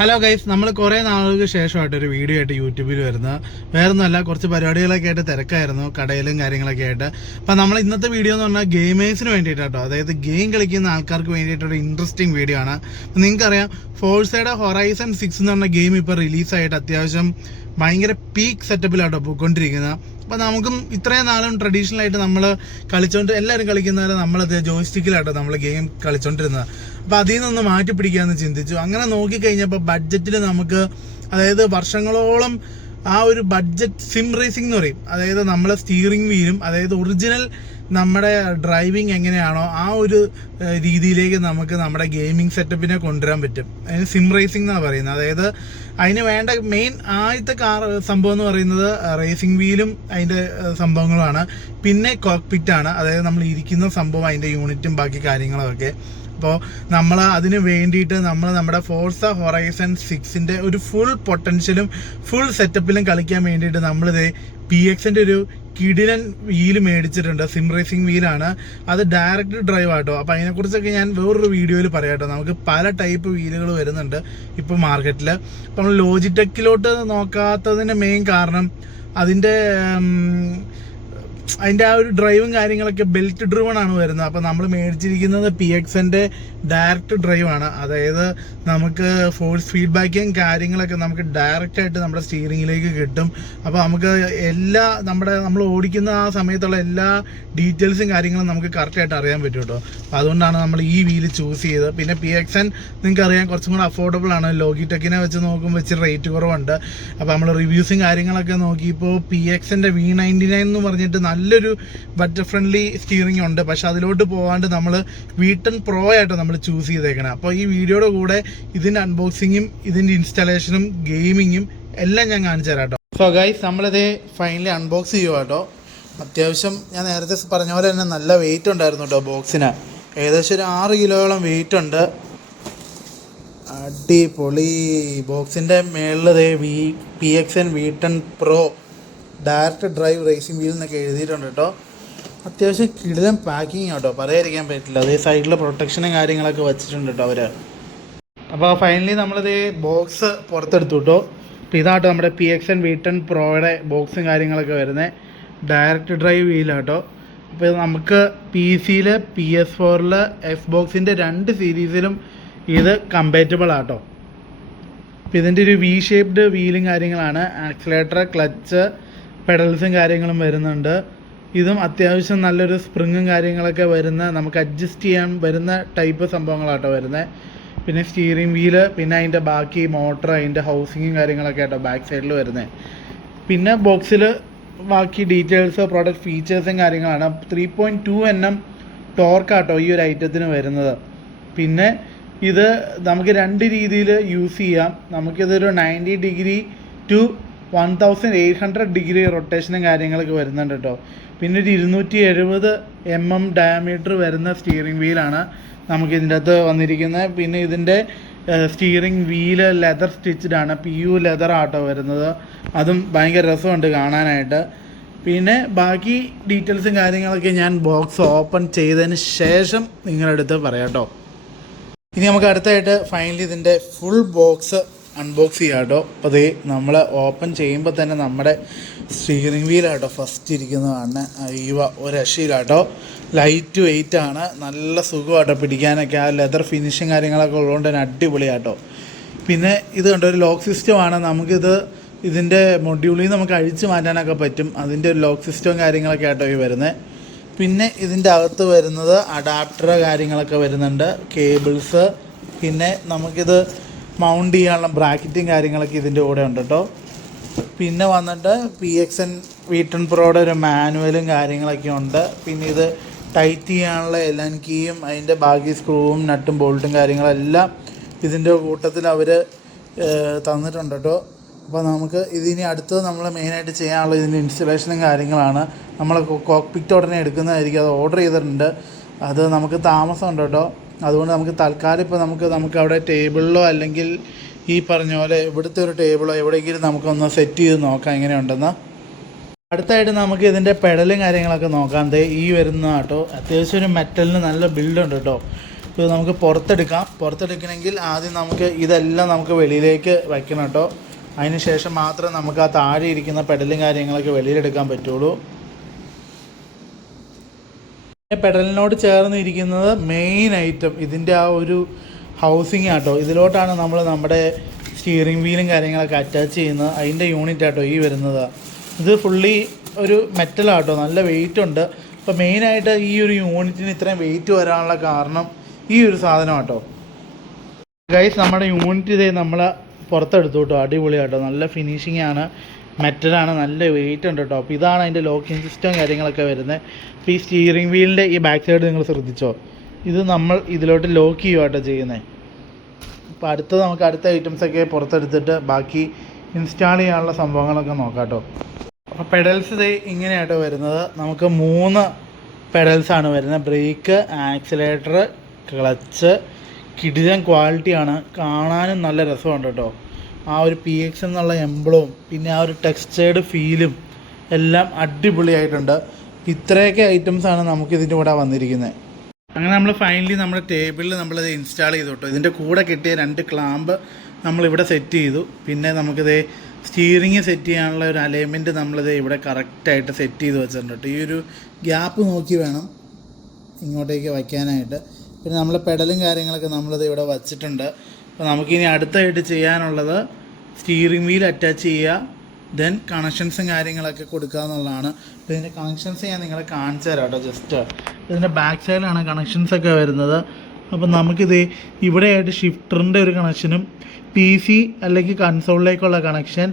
Hello guys, നമ്മൾ കുറേ നാളുകൾക്ക് ശേഷമായിട്ടൊരു വീഡിയോ ആയിട്ട് യൂട്യൂബിൽ വരുന്നത്. വേറൊന്നുമല്ല, കുറച്ച് പരിപാടികളൊക്കെ ആയിട്ട് തിരക്കായിരുന്നു, കടയിലും കാര്യങ്ങളൊക്കെ ആയിട്ട്. അപ്പം നമ്മൾ ഇന്നത്തെ വീഡിയോ എന്ന് പറഞ്ഞാൽ ഗെയിമേഴ്സിന് വേണ്ടിയിട്ടാട്ടോ, അതായത് ഗെയിം കളിക്കുന്ന ആൾക്കാർക്ക് വേണ്ടിയിട്ടൊരു ഇൻട്രസ്റ്റിംഗ് വീഡിയോ ആണ്. നിങ്ങൾക്കറിയാം, ഫോഴ്സയുടെ ഹൊറൈസൺ 6 എന്ന് പറഞ്ഞ ഗെയിം ഇപ്പോൾ റിലീസായിട്ട് അത്യാവശ്യം ഭയങ്കര പീക്ക് സെറ്റപ്പിലാട്ടോ പോയിക്കൊണ്ടിരിക്കുന്നത്. അപ്പോൾ നമുക്കും ഇത്രയും നാളും ട്രഡീഷണൽ ആയിട്ട് നമ്മൾ കളിച്ചുകൊണ്ട് എല്ലാവരും കളിക്കുന്നവരെ നമ്മളത് ജോയ്സ്റ്റിക്കിലാട്ടോ നമ്മൾ ഗെയിം കളിച്ചുകൊണ്ടിരുന്നത്. അപ്പോൾ അതിൽ നിന്നൊന്ന് മാറ്റി പിടിക്കാമെന്ന് ചിന്തിച്ചു. അങ്ങനെ നോക്കിക്കഴിഞ്ഞപ്പോൾ ബഡ്ജറ്റിൽ നമുക്ക്, അതായത് വർഷങ്ങളോളം ആ ഒരു ബഡ്ജറ്റ് സിം റേസിംഗ് എന്ന് പറയും, അതായത് നമ്മളെ സ്റ്റിയറിംഗ് വീലും അതായത് ഒറിജിനൽ നമ്മുടെ ഡ്രൈവിംഗ് എങ്ങനെയാണോ ആ ഒരു രീതിയിലേക്ക് നമുക്ക് നമ്മുടെ ഗെയിമിംഗ് സെറ്റപ്പിനെ കൊണ്ടുവരാൻ പറ്റും. അതിന് സിം റേസിംഗ് എന്നാണ് പറയുന്നത്. അതായത് അതിന് വേണ്ട മെയിൻ ആദ്യത്തെ സംഭവം എന്ന് പറയുന്നത് റേസിംഗ് വീലും അതിൻ്റെ സംഭവങ്ങളുമാണ്. പിന്നെ കോക്പിറ്റാണ്, അതായത് നമ്മൾ ഇരിക്കുന്ന സംഭവം, അതിൻ്റെ യൂണിറ്റും ബാക്കി കാര്യങ്ങളൊക്കെ. അപ്പോൾ നമ്മൾ അതിന് വേണ്ടിയിട്ട് നമ്മുടെ ഫോഴ്സ ഹൊറൈസൺ 6ൻ്റെ ഒരു ഫുൾ പൊട്ടൻഷ്യലും ഫുൾ സെറ്റപ്പിലും കളിക്കാൻ വേണ്ടിയിട്ട് നമ്മളിത് PXൻ്റെ ഒരു കിടിലൻ വീല് മേടിച്ചിട്ടുണ്ട്. സിം റേസിംഗ് വീലാണ്, അത് ഡയറക്റ്റ് ഡ്രൈവ് ആട്ടോ. അപ്പോൾ അതിനെക്കുറിച്ചൊക്കെ ഞാൻ വേറൊരു വീഡിയോയിൽ പറയാം കേട്ടോ. നമുക്ക് പല ടൈപ്പ് വീലുകൾ വരുന്നുണ്ട് ഇപ്പോൾ മാർക്കറ്റിൽ. അപ്പോൾ നമ്മൾ ലോജിടെക്കിലോട്ട് നോക്കാത്തതിൻ്റെ മെയിൻ കാരണം അതിൻ്റെ ആ ഒരു ഡ്രൈവും കാര്യങ്ങളൊക്കെ ബെൽറ്റ് ഡ്രിവൺ ആണ് വരുന്നത്. അപ്പോൾ നമ്മൾ മേടിച്ചിരിക്കുന്നത് PXൻ്റെ ഡയറക്റ്റ് ഡ്രൈവാണ്. അതായത് നമുക്ക് ഫോഴ്സ് ഫീഡ്ബാക്കും കാര്യങ്ങളൊക്കെ നമുക്ക് ഡയറക്റ്റായിട്ട് നമ്മുടെ സ്റ്റിയറിങ്ങിലേക്ക് കിട്ടും. അപ്പോൾ നമുക്ക് നമ്മൾ ഓടിക്കുന്ന ആ സമയത്തുള്ള എല്ലാ ഡീറ്റെയിൽസും കാര്യങ്ങളും നമുക്ക് കറക്റ്റായിട്ട് അറിയാൻ പറ്റും കേട്ടോ. അപ്പോൾ അതുകൊണ്ടാണ് നമ്മൾ ഈ വീല് ചൂസ് ചെയ്തത്. പിന്നെ PXN നിങ്ങൾക്കറിയാം കുറച്ചും കൂടെ അഫോർഡബിൾ ആണ്. ലോഗിടെക്കിനെ വെച്ച് നോക്കുമ്പോൾ വെച്ച് റേറ്റ് കുറവുണ്ട്. അപ്പോൾ നമ്മൾ റിവ്യൂസും കാര്യങ്ങളൊക്കെ നോക്കിയപ്പോൾ PXൻ്റെ V99 എന്ന് പറഞ്ഞിട്ട് നല്ലൊരു ബഡ്ജറ്റ് ഫ്രണ്ട്ലി സ്റ്റിയറിംഗ് ഉണ്ട്. പക്ഷെ അതിലോട്ട് പോകാണ്ട് നമ്മൾ V10 Pro ആയിട്ട് നമ്മൾ ചൂസ് ചെയ്തേക്കണം. അപ്പോൾ ഈ വീഡിയോയുടെ കൂടെ ഇതിൻ്റെ അൺബോക്സിങ്ങും ഇതിൻ്റെ ഇൻസ്റ്റാളേഷനും ഗെയിമിങ്ങും എല്ലാം ഞാൻ കാണിച്ചു തരാം കേട്ടോ. സോ ഗൈസ്, നമ്മളിത് ഫൈനലി അൺബോക്സ് ചെയ്യുക കേട്ടോ. അത്യാവശ്യം ഞാൻ നേരത്തെ പറഞ്ഞ പോലെ തന്നെ നല്ല വെയിറ്റ് ഉണ്ടായിരുന്നു കേട്ടോ ബോക്സിന്. ഏകദേശം ഒരു 6 കിലോയോളം വെയിറ്റ് ഉണ്ട്. അടിപൊളി. ബോക്സിൻ്റെ മേളിൽ PXN V10 Pro direct drive racing wheel എന്നൊക്കെ എഴുതിയിട്ടുണ്ട് കേട്ടോ. അത്യാവശ്യം കിടിലൻ പാക്കിങ് കേട്ടോ, പറയാതിരിക്കാൻ പറ്റില്ല. അതേ സൈഡിൽ പ്രൊട്ടക്ഷനും കാര്യങ്ങളൊക്കെ വെച്ചിട്ടുണ്ട് കേട്ടോ അവർ. അപ്പോൾ ഫൈനലി നമ്മളിത് ബോക്സ് പുറത്തെടുത്തു കേട്ടോ. അപ്പോൾ ഇതാട്ടോ നമ്മുടെ PXN V10 Proയുടെ ബോക്സും കാര്യങ്ങളൊക്കെ വരുന്നത്. ഡയറക്റ്റ് ഡ്രൈവ് വീലാട്ടോ. അപ്പോൾ നമുക്ക് PC-യിൽ PS4-ൽ Xbox-ൻ്റെ 2 സീരീസിലും ഇത് കമ്പാറ്റബിൾ ആട്ടോ. അപ്പോൾ ഇതിൻ്റെ ഒരു V ഷേപ്ഡ് വീലും കാര്യങ്ങളാണ്. ആക്സിലേറ്റർ, ക്ലച്ച്, പെഡൽസും കാര്യങ്ങളും വരുന്നുണ്ട്. ഇതും അത്യാവശ്യം നല്ലൊരു സ്പ്രിങ്ങും കാര്യങ്ങളൊക്കെ വരുന്ന, നമുക്ക് അഡ്ജസ്റ്റ് ചെയ്യാൻ വരുന്ന ടൈപ്പ് സംഭവങ്ങളാട്ടോ വരുന്നത്. പിന്നെ സ്റ്റിയറിംഗ് വീല്, പിന്നെ അതിൻ്റെ ബാക്കി മോട്ടർ, അതിൻ്റെ ഹൗസിങ്ങും കാര്യങ്ങളൊക്കെ ആട്ടോ ബാക്ക് സൈഡിൽ വരുന്നത്. പിന്നെ ബോക്സിൽ ബാക്കി ഡീറ്റെയിൽസ്, പ്രോഡക്റ്റ് ഫീച്ചേഴ്സും കാര്യങ്ങളാണ്. 3.2 Nm ടോർക്കാട്ടോ ഈ ഒരു ഐറ്റത്തിന് വരുന്നത്. പിന്നെ ഇത് നമുക്ക് 2 രീതിയിൽ യൂസ് ചെയ്യാം. നമുക്കിതൊരു 90 ഡിഗ്രി ടു 1800 ഡിഗ്രി റൊട്ടേഷനും കാര്യങ്ങളൊക്കെ വരുന്നുണ്ട് കേട്ടോ. പിന്നെ ഒരു 270 mm ഡയമീറ്റർ വരുന്ന സ്റ്റിയറിംഗ് വീലാണ് നമുക്ക് ഇതിൻ്റെ അകത്ത് വന്നിരിക്കുന്നത്. പിന്നെ ഇതിൻ്റെ സ്റ്റിയറിംഗ് വീല് ലെതർ സ്റ്റിച്ച്ഡ് ആണ്, PU ലെതർ ആട്ടോ വരുന്നത്. അതും ഭയങ്കര രസമുണ്ട് കാണാനായിട്ട്. പിന്നെ ബാക്കി ഡീറ്റെയിൽസും കാര്യങ്ങളൊക്കെ ഞാൻ ബോക്സ് ഓപ്പൺ ചെയ്തതിന് ശേഷം നിങ്ങളുടെ അടുത്ത് പറയാം കേട്ടോ. ഇനി നമുക്ക് അടുത്തായിട്ട് ഫൈനലി ഇതിൻ്റെ ഫുൾ ബോക്സ് അൺബോക്സ് ചെയ്യാം കേട്ടോ. അപ്പോൾ അത് നമ്മൾ ഓപ്പൺ ചെയ്യുമ്പോൾ തന്നെ നമ്മുടെ സ്റ്റിയറിംഗ് വീലാട്ടോ ഫസ്റ്റ് ഇരിക്കുന്നതാണ്. ഒരു രക്ഷയിലാട്ടോ. ലൈറ്റ് വെയിറ്റ് ആണ്, നല്ല സുഖമാട്ടോ പിടിക്കാനൊക്കെ. ആ ലെതർ ഫിനിഷിങ് കാര്യങ്ങളൊക്കെ ഉള്ളതുകൊണ്ട് തന്നെ അടിപൊളിയാട്ടോ. പിന്നെ ഇത് കണ്ടോ, ഒരു ലോക്ക് സിസ്റ്റമാണ്. ഇതിൻ്റെ മൊഡ്യൂളിൽ നിന്ന് നമുക്ക് അഴിച്ചു മാറ്റാനൊക്കെ പറ്റും. അതിൻ്റെ ഒരു ലോക്ക് സിസ്റ്റവും കാര്യങ്ങളൊക്കെ ആട്ടോ ഈ വരുന്നത്. പിന്നെ ഇതിൻ്റെ അകത്ത് വരുന്നത് അഡാപ്റ്റർ കാര്യങ്ങളൊക്കെ വരുന്നുണ്ട്, കേബിൾസ്. പിന്നെ നമുക്കിത് മൗണ്ട് ചെയ്യാനുള്ള ബ്രാക്കറ്റും കാര്യങ്ങളൊക്കെ ഇതിൻ്റെ കൂടെ ഉണ്ട് കേട്ടോ. പിന്നെ വന്നിട്ട് PXN V10 Proയുടെ ഒരു മാനുവലും കാര്യങ്ങളൊക്കെ ഉണ്ട്. പിന്നെ ഇത് ടൈറ്റ് ചെയ്യാനുള്ള എലൻ കീയും അതിൻ്റെ ബാക്കി സ്ക്രൂവും നട്ടും ബോൾട്ടും കാര്യങ്ങളെല്ലാം ഇതിൻ്റെ കൂട്ടത്തിൽ അവർ തന്നിട്ടുണ്ട് കേട്ടോ. അപ്പോൾ നമുക്ക് ഇതിനി അടുത്തത് നമ്മൾ മെയിനായിട്ട് ചെയ്യാനുള്ള ഇതിൻ്റെ ഇൻസ്റ്റലേഷനും കാര്യങ്ങളാണ്. നമ്മൾ കോക്പിറ്റ് ഉടനെ എടുക്കുന്നതായിരിക്കും. അത് ഓർഡർ ചെയ്തിട്ടുണ്ട്. അത് നമുക്ക് താമസമുണ്ട് കേട്ടോ. അതുകൊണ്ട് നമുക്ക് തൽക്കാലം ഇപ്പോൾ നമുക്ക് അവിടെ ടേബിളിലോ അല്ലെങ്കിൽ ഈ പറഞ്ഞ പോലെ ഇവിടുത്തെ ഒരു ടേബിളോ എവിടെയെങ്കിലും നമുക്കൊന്ന് സെറ്റ് ചെയ്ത് നോക്കാം എങ്ങനെയുണ്ടെന്ന്. അടുത്തായിട്ട് നമുക്ക് ഇതിൻ്റെ പെഡലും കാര്യങ്ങളൊക്കെ നോക്കാം. ഈ വരുന്ന കേട്ടോ, അത്യാവശ്യം ഒരു മെറ്റലിന് നല്ല ബിൽഡുണ്ട് കേട്ടോ. ഇത് നമുക്ക് പുറത്തെടുക്കണമെങ്കിൽ ആദ്യം നമുക്ക് ഇതെല്ലാം നമുക്ക് വെളിയിലേക്ക് വയ്ക്കണം കേട്ടോ. അതിന് ശേഷം മാത്രമേ നമുക്ക് ആ താഴെ ഇരിക്കുന്ന പെഡലും കാര്യങ്ങളൊക്കെ വെളിയിലെടുക്കാൻ പറ്റുള്ളൂ. പെഡലിനോട് ചേർന്ന് ഇരിക്കുന്നത് മെയിൻ ഐറ്റം ഇതിൻ്റെ ആ ഒരു ഹൗസിങ് ആട്ടോ. ഇതിലോട്ടാണ് നമ്മൾ നമ്മുടെ സ്റ്റിയറിംഗ് വീലും കാര്യങ്ങളൊക്കെ അറ്റാച്ച് ചെയ്യുന്നത്. അതിൻ്റെ യൂണിറ്റ് ആട്ടോ ഈ വരുന്നത്. ഇത് ഫുള്ളി ഒരു മെറ്റലാട്ടോ, നല്ല വെയിറ്റ് ഉണ്ട്. അപ്പോൾ മെയിനായിട്ട് ഈ ഒരു യൂണിറ്റിന് ഇത്രയും വെയിറ്റ് വരാനുള്ള കാരണം ഈ ഒരു സാധനം ആട്ടോ. ഗൈസ്, നമ്മുടെ യൂണിറ്റ് ഇതേ നമ്മൾ പുറത്തെടുത്തു കേട്ടോ. അടിപൊളിയാട്ടോ, നല്ല ഫിനിഷിംഗ് ആണ്, മെറ്റലാണ്, നല്ല വെയിറ്റ് ഉണ്ട് കേട്ടോ. അപ്പോൾ ഇതാണ് അതിൻ്റെ ലോക്കിംഗ് സിസ്റ്റം കാര്യങ്ങളൊക്കെ വരുന്നത്. അപ്പോൾ ഈ സ്റ്റിയറിംഗ് വീലിൻ്റെ ഈ ബാക്ക് സൈഡ് നിങ്ങൾ ശ്രദ്ധിച്ചോ, ഇത് നമ്മൾ ഇതിലോട്ട് ലോക്ക് ചെയ്യുവാട്ടോ ചെയ്യുന്നത്. അപ്പോൾ അടുത്തത് നമുക്ക് അടുത്ത ഐറ്റംസൊക്കെ പുറത്തെടുത്തിട്ട് ബാക്കി ഇൻസ്റ്റാൾ ചെയ്യാനുള്ള സംഭവങ്ങളൊക്കെ നോക്കാം കേട്ടോ. അപ്പോൾ പെഡൽസ് ഇത് ഇങ്ങനെയാട്ടോ വരുന്നത്. നമുക്ക് 3 പെഡൽസാണ് വരുന്നത്. Brake, accelerator, clutch. കിടിലൻ ക്വാളിറ്റിയാണ്, കാണാനും നല്ല രസമുണ്ട് കേട്ടോ. ആ ഒരു PX എന്നുള്ള എംബ്ലവും പിന്നെ ആ ഒരു ടെക്സ്റ്റേർഡ് ഫീലും എല്ലാം അടിപൊളിയായിട്ടുണ്ട്. ഇത്രയൊക്കെ ഐറ്റംസാണ് നമുക്കിതിൻ്റെ കൂടെ വന്നിരിക്കുന്നത്. അങ്ങനെ നമ്മൾ ഫൈനലി നമ്മുടെ ടേബിളിൽ നമ്മളിത് ഇൻസ്റ്റാൾ ചെയ്തു കേട്ടോ. ഇതിൻ്റെ കൂടെ കിട്ടിയ 2 ക്ലാമ്പ് നമ്മളിവിടെ സെറ്റ് ചെയ്തു. പിന്നെ നമുക്കിത് സ്റ്റിയറിങ് സെറ്റ് ചെയ്യാനുള്ള ഒരു അലൈൻമെൻറ്റ് നമ്മളിത് ഇവിടെ കറക്റ്റായിട്ട് സെറ്റ് ചെയ്ത് വെച്ചിട്ടുണ്ട് കേട്ടോ. ഈ ഒരു ഗ്യാപ്പ് നോക്കി വേണം ഇങ്ങോട്ടേക്ക് വയ്ക്കാനായിട്ട്. പിന്നെ നമ്മൾ പെഡലും കാര്യങ്ങളൊക്കെ നമ്മളിത് ഇവിടെ വച്ചിട്ടുണ്ട്. അപ്പോൾ നമുക്കിനി അടുത്തായിട്ട് ചെയ്യാനുള്ളത് സ്റ്റിയറിംഗ് വീൽ അറ്റാച്ച് ചെയ്യുക, ദെൻ കണക്ഷൻസും കാര്യങ്ങളൊക്കെ കൊടുക്കുക എന്നുള്ളതാണ്. അപ്പോൾ ഇതിൻ്റെ കണക്ഷൻസ് ഞാൻ നിങ്ങളെ കാണിച്ചു തരാം കേട്ടോ. ജസ്റ്റ് ഇതിൻ്റെ ബാക്ക് സൈഡിലാണ് കണക്ഷൻസൊക്കെ വരുന്നത്. അപ്പം നമുക്കിത് ഇവിടെയായിട്ട് ഷിഫ്റ്ററിൻ്റെ ഒരു കണക്ഷനും PC അല്ലെങ്കിൽ കൺസോളിലേക്കുള്ള കണക്ഷൻ,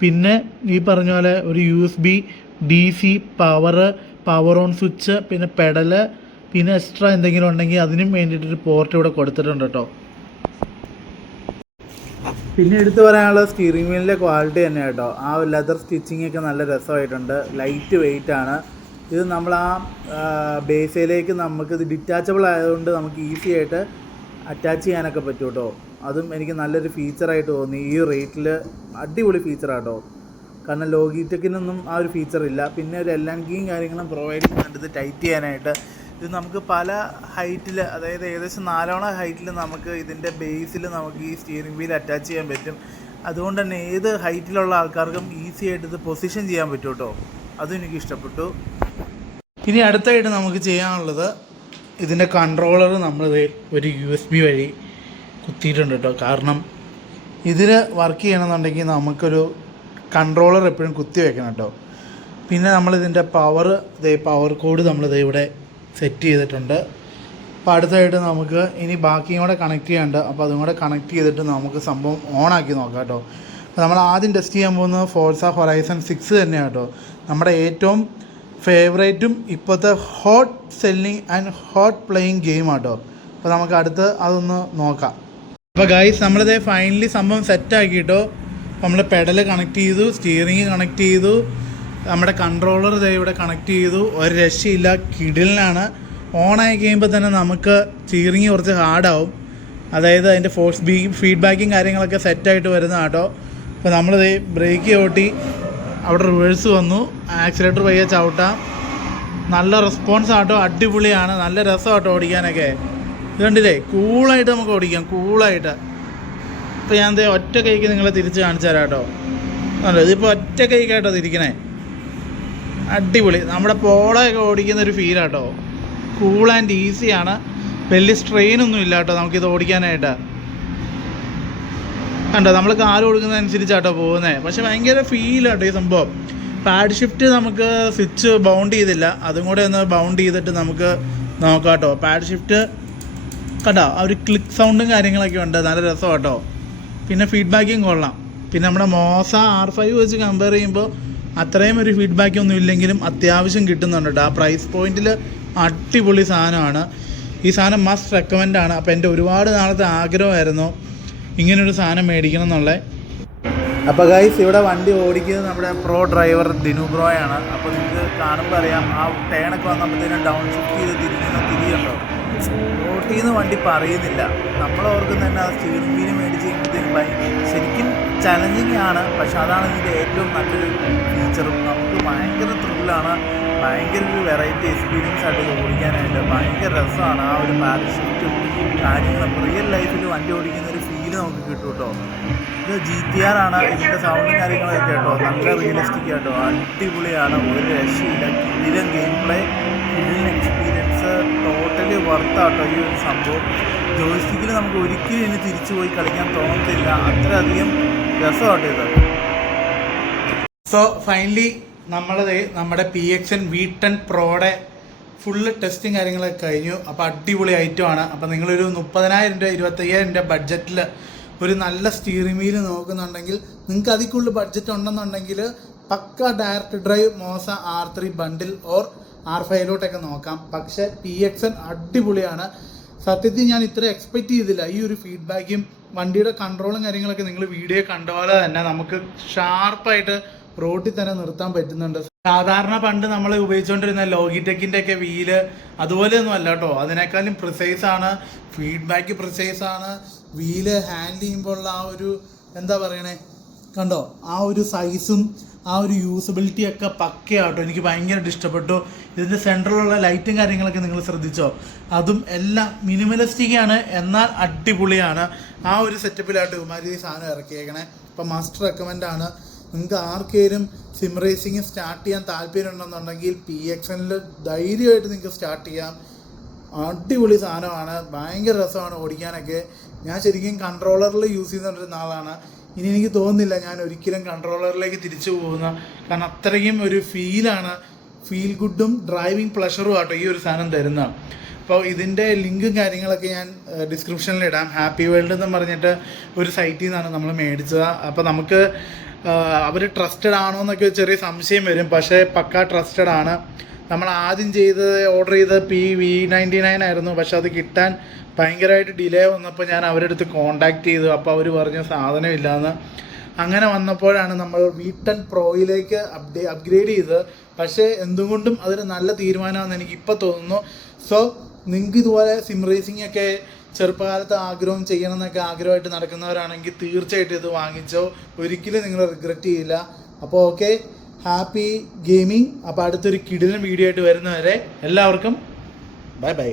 പിന്നെ ഈ പറഞ്ഞ പോലെ ഒരു USB, DC, power on switch, പിന്നെ പെഡല്, പിന്നെ എക്സ്ട്രാ എന്തെങ്കിലും ഉണ്ടെങ്കിൽ അതിനും വേണ്ടിയിട്ടൊരു പോർട്ട് ഇവിടെ കൊടുത്തിട്ടുണ്ട് കേട്ടോ. പിന്നെ എടുത്തു പറയാനുള്ള സ്റ്റിയറിംഗ് വീലിൻ്റെ ക്വാളിറ്റി തന്നെ കേട്ടോ. ആ ലെതർ സ്റ്റിച്ചിങ് ഒക്കെ നല്ല രസമായിട്ടുണ്ട്, ലൈറ്റ് വെയിറ്റ് ആണ്. ഇത് നമ്മൾ ആ ബേസിലേക്ക് നമുക്കിത് ഡിറ്റാച്ചബിൾ ആയതുകൊണ്ട് നമുക്ക് ഈസി ആയിട്ട് അറ്റാച്ച് ചെയ്യാനൊക്കെ പറ്റും കേട്ടോ. അതും എനിക്ക് നല്ലൊരു ഫീച്ചറായിട്ട് തോന്നി. ഈ റേറ്റിൽ അടിപൊളി ഫീച്ചറാട്ടോ. കാരണം ലോഗിടെക്കിനൊന്നും ആ ഒരു ഫീച്ചറില്ല. പിന്നെ ഒരു LN കീയും കാര്യങ്ങളും പ്രൊവൈഡ് ചെയ്യുന്നുണ്ട് ഇത് ടൈറ്റ് ചെയ്യാനായിട്ട്. ഇത് നമുക്ക് പല ഹൈറ്റിൽ, അതായത് ഏകദേശം 4 ഹൈറ്റിൽ നമുക്ക് ഇതിൻ്റെ ബേസിൽ നമുക്ക് ഈ സ്റ്റിയറിംഗ് വീൽ അറ്റാച്ച് ചെയ്യാൻ പറ്റും. അതുകൊണ്ട് തന്നെ ഏത് ഹൈറ്റിലുള്ള ആൾക്കാർക്കും ഈസി ആയിട്ട് ഇത് പൊസിഷൻ ചെയ്യാൻ പറ്റും കേട്ടോ. അതും എനിക്ക് ഇഷ്ടപ്പെട്ടു. ഇനി അടുത്തായിട്ട് നമുക്ക് ചെയ്യാനുള്ളത് ഇതിൻ്റെ കൺട്രോളർ നമ്മളിത് ഒരു USB വഴി കുത്തിയിട്ടുണ്ട് കേട്ടോ. കാരണം ഇതിൽ വർക്ക് ചെയ്യണമെന്നുണ്ടെങ്കിൽ നമുക്കൊരു കൺട്രോളർ എപ്പോഴും കുത്തി വെക്കണം കേട്ടോ. പിന്നെ നമ്മളിതിൻ്റെ പവർ കോഡ് നമ്മളിത് ഇവിടെ സെറ്റ് ചെയ്തിട്ടുണ്ട്. അപ്പോൾ അടുത്തായിട്ട് നമുക്ക് ഇനി ബാക്കിയും കൂടെ കണക്ട് ചെയ്യാനുണ്ട്. അപ്പോൾ അതും കൂടെ കണക്ട് ചെയ്തിട്ട് നമുക്ക് സംഭവം ഓണാക്കി നോക്കാം കേട്ടോ. അപ്പോൾ നമ്മൾ ആദ്യം ടെസ്റ്റ് ചെയ്യാൻ പോകുന്നത് ഫോർസ ഹൊറൈസൺ 6 തന്നെയാണ് കേട്ടോ. നമ്മുടെ ഏറ്റവും ഫേവറേറ്റും ഇപ്പോഴത്തെ hot selling and hot playing game ആട്ടോ. അപ്പോൾ നമുക്ക് അടുത്ത് അതൊന്ന് നോക്കാം. അപ്പോൾ ഗൈസ്, നമ്മളിത് ഫൈനലി സംഭവം സെറ്റാക്കിയിട്ടോ. നമ്മൾ പെഡൽ കണക്ട് ചെയ്തു, സ്റ്റിയറിങ് കണക്ട് ചെയ്തു, നമ്മുടെ കൺട്രോളർ ഇവിടെ കണക്ട് ചെയ്തു. ഒരു രക്ഷയില്ല, കിടിലിനാണ്. ഓണായി കഴിയുമ്പോൾ തന്നെ നമുക്ക് സ്റ്റിയറിങ് കുറച്ച് ഹാർഡാവും. അതായത് അതിൻ്റെ ഫീഡ്ബാക്കും കാര്യങ്ങളൊക്കെ സെറ്റായിട്ട് വരുന്ന കേട്ടോ. അപ്പോൾ നമ്മളിത് ബ്രേക്ക് ചവിട്ടി അവിടെ റിവേഴ്സ് വന്നു, ആക്സിലേറ്റർ പയ്യെ ചവിട്ടാം. നല്ല റെസ്പോൺസ് ആട്ടോ, അടിപൊളിയാണ്, നല്ല രസമാട്ടോ ഓടിക്കാനൊക്കെ. ഇത് കണ്ടില്ലേ, കൂളായിട്ട് നമുക്ക് ഓടിക്കാം, കൂളായിട്ട്. ഇപ്പോൾ ഞാൻ ഒറ്റ കൈക്ക് നിങ്ങളെ തിരിച്ച് കാണിച്ചു തരാം കേട്ടോ. അല്ല, ഇതിപ്പോൾ ഒറ്റ കൈക്കാട്ടോ തിരിക്കണേ, അടിപൊളി. നമ്മുടെ പോളയൊക്കെ ഓടിക്കുന്ന ഒരു ഫീലാട്ടോ. കൂൾ ആൻഡ് ഈസിയാണ്, വലിയ സ്ട്രെയിനൊന്നും ഇല്ല കേട്ടോ നമുക്കിത് ഓടിക്കാനായിട്ട്. കണ്ടോ, നമ്മൾ കാല് കൊടുക്കുന്നതനുസരിച്ചാട്ടോ പോകുന്നത്. പക്ഷെ ഭയങ്കര ഫീലാട്ടോ ഈ സംഭവം. പാഡ് ഷിഫ്റ്റ് നമുക്ക് സ്വിച്ച് ബൗണ്ട് ചെയ്തില്ല, അതും കൂടെ ഒന്ന് ബൗണ്ട് ചെയ്തിട്ട് നമുക്ക് നോക്കാം കേട്ടോ. പാഡ് ഷിഫ്റ്റ് കണ്ടോ, ആ ഒരു ക്ലിക്ക് സൗണ്ടും കാര്യങ്ങളൊക്കെ ഉണ്ട്, നല്ല രസം കേട്ടോ. പിന്നെ ഫീഡ്ബാക്കും കൊള്ളാം. പിന്നെ നമ്മുടെ മോസ R5 വെച്ച് കമ്പയർ ചെയ്യുമ്പോൾ അത്രയും ഒരു ഫീഡ്ബാക്കൊന്നും ഇല്ലെങ്കിലും അത്യാവശ്യം കിട്ടുന്നുണ്ട് കേട്ടോ. ആ പ്രൈസ് പോയിൻറ്റിൽ അടിപൊളി സാധനമാണ്. ഈ സാധനം മസ്റ്റ് റെക്കമെൻഡാണ്. അപ്പോൾ എൻ്റെ ഒരുപാട് നാളത്തെ ആഗ്രഹമായിരുന്നു ഇങ്ങനൊരു സാധനം മേടിക്കണം എന്നുള്ളത്. അപ്പോൾ ഗൈസ്, ഇവിടെ വണ്ടി ഓടിക്കുന്നത് നമ്മുടെ പ്രോ ഡ്രൈവർ ദിനു ബ്രോയാണ്. അപ്പോൾ നിങ്ങൾക്ക് കാണുമ്പോൾ അറിയാം, ആ ടേണൊക്കെ വന്നപ്പോഴത്തേനും ഡൗൺ ഷിഫ്റ്റ് ചെയ്ത് തിരിയുണ്ടോ. റോട്ടിൽ നിന്ന് വണ്ടി പറയുന്നില്ല. നമ്മൾ ഓർക്കുന്ന തന്നെ ആ സ്റ്റിയറിംഗ് വീല് മേടിച്ച് കഴിയുമ്പോഴത്തേനും ശരിക്കും ചലഞ്ചിങ് ആണ്. പക്ഷെ അതാണ് ഇതിൻ്റെ ഏറ്റവും നല്ലൊരു ഫീച്ചറും. നമുക്ക് ഭയങ്കര ത്രില്ലാണ് ഭയങ്കര ഒരു വെറൈറ്റി എക്സ്പീരിയൻസ് ആയിട്ട് ഇത് ഓടിക്കാനായിട്ട്. ഭയങ്കര രസമാണ് ആ ഒരു പാരഷൂട്ടും കാര്യങ്ങളും. റിയൽ ലൈഫിൽ വണ്ടി ഓടിക്കുന്ന ഒരു ഫീല് നമുക്ക് കിട്ടും കേട്ടോ. ഇത് GTR ആണ്, ഇതിൻ്റെ സൗണ്ടും കാര്യങ്ങളൊക്കെ കേട്ടോ നല്ല റിയലിസ്റ്റിക് ആയിട്ടോ, അടിപൊളിയാണ്, ഒരു രക്ഷയില്ല. കിടിലൻ ഗെയിം പ്ലേ, കിടിലൻ എക്സ്പീരിയൻസ്, ടോട്ടലി വർത്താട്ടോ ഈ ഒരു സംഭവം. ജോയ്സ്റ്റിക്കിൽ നമുക്ക് ഒരിക്കലും ഇനി തിരിച്ചു പോയി കളിക്കാൻ തോന്നത്തില്ല, അത്രയധികം രസമാട്ടോ ഇത്. സോ ഫൈനലി നമ്മുടെ PXN V10 Proയുടെ ഫുള്ള് ടെസ്റ്റും കാര്യങ്ങളൊക്കെ കഴിഞ്ഞു. അപ്പോൾ അടിപൊളി ഐറ്റമാണ്. അപ്പോൾ നിങ്ങളൊരു 30,000 രൂപ 25,000 രൂപ ബഡ്ജറ്റിൽ ഒരു നല്ല സ്റ്റിയറിംഗ് വീല് നോക്കുന്നുണ്ടെങ്കിൽ, നിങ്ങൾക്ക് അതിൽ കൂടുതൽ ബഡ്ജറ്റ് ഉണ്ടെന്നുണ്ടെങ്കിൽ പക്ക direct drive Moza R3 bundle or R5 നോക്കാം. പക്ഷേ PXN അടിപൊളിയാണ്. സത്യത്തിൽ ഞാൻ ഇത്ര എക്സ്പെക്റ്റ് ചെയ്തില്ല. ഈ ഒരു ഫീഡ്ബാക്കും വണ്ടിയുടെ കൺട്രോളും കാര്യങ്ങളൊക്കെ നിങ്ങൾ വീഡിയോ കണ്ട പോലെ തന്നെ നമുക്ക് ഷാർപ്പായിട്ട് റോഡിൽ തന്നെ നിർത്താൻ പറ്റുന്നുണ്ട്. സാധാരണ പണ്ട് നമ്മൾ ഉപയോഗിച്ചുകൊണ്ടിരുന്ന ലോഗിടെക്കിൻ്റെ ഒക്കെ വീല് അതുപോലെയൊന്നും അല്ല കേട്ടോ. അതിനേക്കാളും പ്രിസൈസ് ആണ്, ഫീഡ്ബാക്ക് പ്രിസൈസ് ആണ്. വീല് ഹാൻഡിൽ ചെയ്യുമ്പോഴുള്ള ആ ഒരു എന്താ പറയണേ കണ്ടോ, ആ ഒരു സൈസും ആ ഒരു യൂസബിലിറ്റി ഒക്കെ പക്കയാട്ടോ. എനിക്ക് ഭയങ്കരമായിട്ട് ഇഷ്ടപ്പെട്ടു. ഇതിൻ്റെ സെൻട്രലുള്ള ലൈറ്റും കാര്യങ്ങളൊക്കെ നിങ്ങൾ ശ്രദ്ധിച്ചോ, അതും എല്ലാം മിനിമലിസ്റ്റിക്കാണ് എന്നാൽ അടിപൊളിയാണ്. ആ ഒരു സെറ്റപ്പിലായിട്ട് ഇവന്മാർ ഈ സാധനം ഇറക്കിയേക്കണേ. ഇപ്പം മസ്റ്റ് റെക്കമെൻഡാണ്. നിങ്ങൾക്ക് ആർക്കെങ്കിലും സിം റേസിങ് സ്റ്റാർട്ട് ചെയ്യാൻ താല്പര്യം ഉണ്ടെന്നുണ്ടെങ്കിൽ PXNൽ ധൈര്യമായിട്ട് നിങ്ങൾക്ക് സ്റ്റാർട്ട് ചെയ്യാം. അടിപൊളി സാധനമാണ്, ഭയങ്കര രസമാണ് ഓടിക്കാനൊക്കെ. ഞാൻ ശരിക്കും കൺട്രോളറിൽ യൂസ് ചെയ്തുകൊണ്ടിരുന്ന ആളാണ്. ഇനി എനിക്ക് തോന്നുന്നില്ല ഞാൻ ഒരിക്കലും കൺട്രോളറിലേക്ക് തിരിച്ചു പോകുന്ന, കാരണം അത്രയും ഒരു ഫീൽ ഗുഡും ഡ്രൈവിംഗ് പ്ലഷറും ആട്ടോ ഈ ഒരു സാധനം തരുന്നതാണ്. അപ്പോൾ ഇതിൻ്റെ ലിങ്കും കാര്യങ്ങളൊക്കെ ഞാൻ ഡിസ്ക്രിപ്ഷനിൽ ഇടാം. ഹാപ്പി വേൾഡ് എന്ന് പറഞ്ഞിട്ട് ഒരു സൈറ്റിൽ നിന്നാണ് നമ്മൾ മേടിച്ചത്. അപ്പോൾ നമുക്ക് അവർ ട്രസ്റ്റഡ് ആണോ എന്നൊക്കെ ചെറിയ സംശയം വരും, പക്ഷേ പക്ക ട്രസ്റ്റഡ് ആണ്. നമ്മൾ ആദ്യം ഓർഡർ ചെയ്ത V99 ആയിരുന്നു, പക്ഷെ അത് കിട്ടാൻ ഭയങ്കരമായിട്ട് ഡിലേ വന്നപ്പോൾ ഞാൻ അവരുടെ അടുത്ത് കോണ്ടാക്ട് ചെയ്തു. അപ്പോൾ അവർ പറഞ്ഞു സാധനമില്ലാന്ന്. അങ്ങനെ വന്നപ്പോഴാണ് നമ്മൾ V10 Proയിലേക്ക് അപ്ഗ്രേഡ് ചെയ്തത്. പക്ഷേ എന്തുകൊണ്ടും അതൊരു നല്ല തീരുമാനമാണെന്ന് എനിക്ക് ഇപ്പോൾ തോന്നുന്നു. സോ നിങ്ങൾക്ക് ഇതുപോലെ സിം റേസിംഗ് ഒക്കെ ചെറുപ്പകാലത്ത് ആഗ്രഹം ചെയ്യണം എന്നൊക്കെ ആഗ്രഹമായിട്ട് നടക്കുന്നവരാണെങ്കിൽ തീർച്ചയായിട്ടും ഇത് വാങ്ങിച്ചോ, ഒരിക്കലും നിങ്ങൾ റിഗ്രറ്റ് ചെയ്യില്ല. അപ്പോൾ ഓക്കെ, ഹാപ്പി ഗെയിമിംഗ്. അപ്പോൾ അടുത്തൊരു കിടിലൻ വീഡിയോ ആയിട്ട് വരുന്നവരെ എല്ലാവർക്കും ബൈ ബൈ.